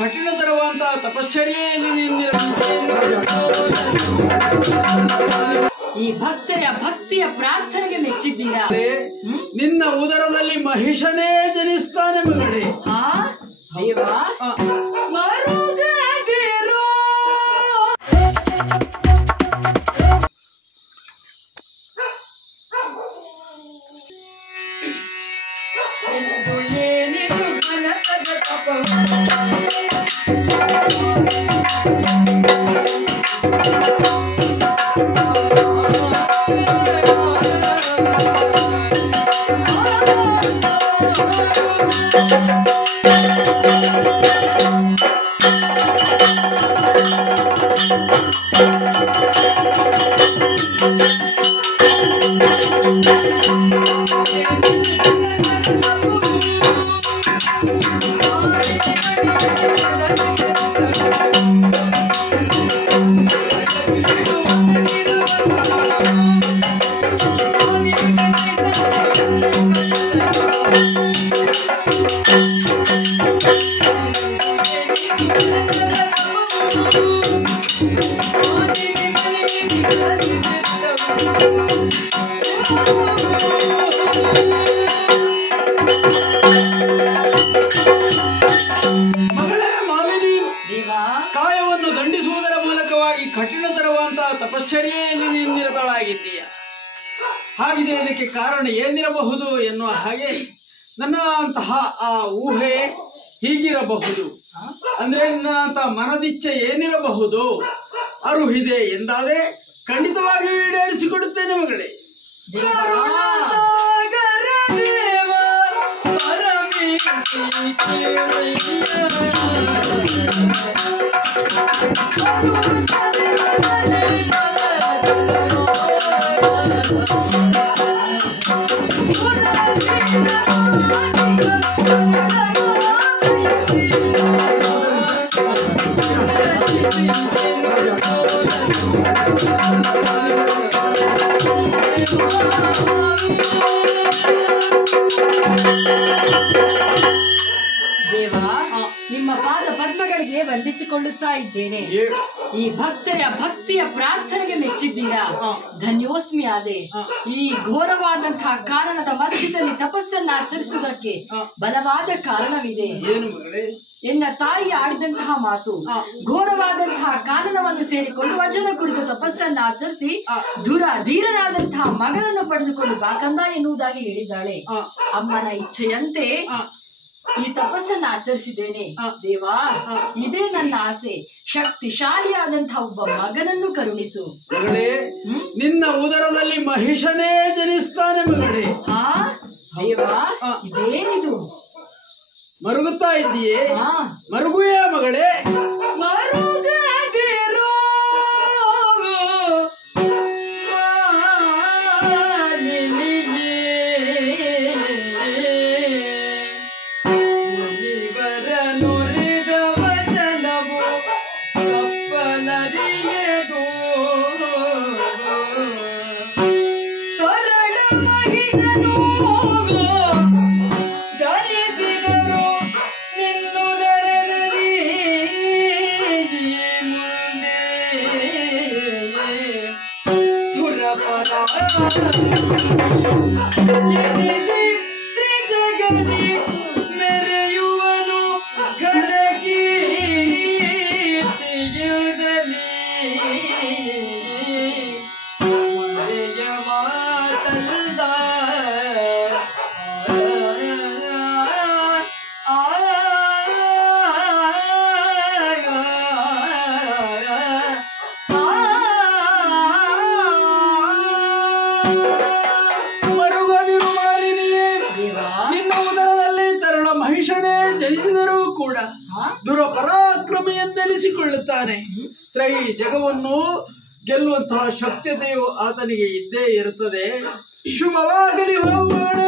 ಕಠಿಣತರವಾದಂತಹ ತಪಶ್ಚರ್ಯೆಯಲ್ಲಿ ಈ ಭಕ್ತಿಯ ಪ್ರಾರ್ಥನೆಗೆ ಮೆಚ್ಚಿದ್ದೀರಾ? ನಿನ್ನ ಉದರದಲ್ಲಿ ಮಹಿಷನೇ ಜನಿಸ್ತಾನೆ ಮಗಳೇ. ಹಾ ದೇವಾ, ಕಾಯವನ್ನು ದಂಡಿಸುವುದರ ಮೂಲಕವಾಗಿ ಕಠಿಣತರವಾದಂತಹ ತಪಶ್ಚರ್ಯೆಯಲ್ಲಿ ನಿರತಳಾಗಿದ್ದೀಯ. ಹಾಗಿದೆ, ಇದಕ್ಕೆ ಕಾರಣ ಏನಿರಬಹುದು ಎನ್ನುವ ಹಾಗೆ ನನ್ನಂತಹ ಆ ಊಹೆ ಹೀಗಿರಬಹುದು. ಅಂದ್ರೆ ನನ್ನಂತಹ ಮನದಿಚ್ಛೆ ಏನಿರಬಹುದು ಅರುಹಿದೆ ಎಂದಾದರೆ ಖಂಡಿತವಾಗಿ ಈಡೇರಿಸಿಕೊಡುತ್ತೇನೆ ಮಗಳೇ. ದೇವಾ, ನಿಮ್ಮ ಪಾದ ಪದ್ಮಗಳಿಗೆ ವಂದಿಸಿಕೊಳ್ಳುತ್ತಾ ಇದ್ದೇನೆ. ಈ ಭಕ್ತಿಯ ಪ್ರಾರ್ಥನೆಗೆ ಮೆಚ್ಚಿದ್ದೀರಾ? ಧನ್ಯೋಸ್ಮಿ ಆದೆ. ಈ ಘೋರವಾದಂತಹ ಕಾರಣದ ಮಧ್ಯದಲ್ಲಿ ತಪಸ್ಸನ್ನು ಆಚರಿಸುವುದಕ್ಕೆ ಬಲವಾದ ಕಾರಣವಿದೆ. ಎನ್ನ ತಾಯಿ ಆಡಿದಂತಹ ಮಾತು, ಘೋರವಾದಂತಹ ಕಾನನವನ್ನು ಸೇರಿಕೊಂಡು ವಚನ ಕುರಿತು ತಪಸ್ಸನ್ನು ಆಚರಿಸಿ ಧೀರನಾದಂತಹ ಮಗನನ್ನು ಪಡೆದುಕೊಂಡು ಬಾಕಂದ ಎನ್ನುವುದಾಗಿ ಹೇಳಿದ್ದಾಳೆ. ಅಮ್ಮನ ಇಚ್ಛೆಯಂತೆ ಈ ತಪಸ್ಸನ್ನು ಆಚರಿಸಿದ್ದೇನೆ. ದೇವಾ, ಇದೇ ನನ್ನ ಆಸೆ. ಶಕ್ತಿಶಾಲಿಯಾದಂತಹ ಒಬ್ಬ ಮಗನನ್ನು ಕರುಣಿಸು ಮಗಳೇ. ನಿನ್ನ ಉದರದಲ್ಲಿ ಮಹಿಷನೇ ಜನಿಸ್ತಾನೆ ಮಗಳೇ. ಹಾ ದೇವಾ, ಇದೇನಿದು? ಮರುಗುತ್ತಾ ಇದ್ದೀಯೇ? ಮರುಗುಯೇ ಮಗಳೇ. ಮೆರೆಯುವನು ಘನಕೀರ್ತಿಯುಗಲಿ ಮರೆಯ ಮಾತಲ್ಲ. ಜನಿಸಿದರೂ ಕೂಡ ದುರಪರಾಕ್ರಮಿ ಎಂದೆನಿಸಿಕೊಳ್ಳುತ್ತಾನೆ. ತ್ರೈ ಜಗವನ್ನು ಗೆಲ್ಲುವಂತಹ ಶಕ್ತಿಯತೆಯು ಆತನಿಗೆ ಇದ್ದೇ ಇರುತ್ತದೆ. ಶುಭವಾಗಲಿ ಹೋಗೋಣ.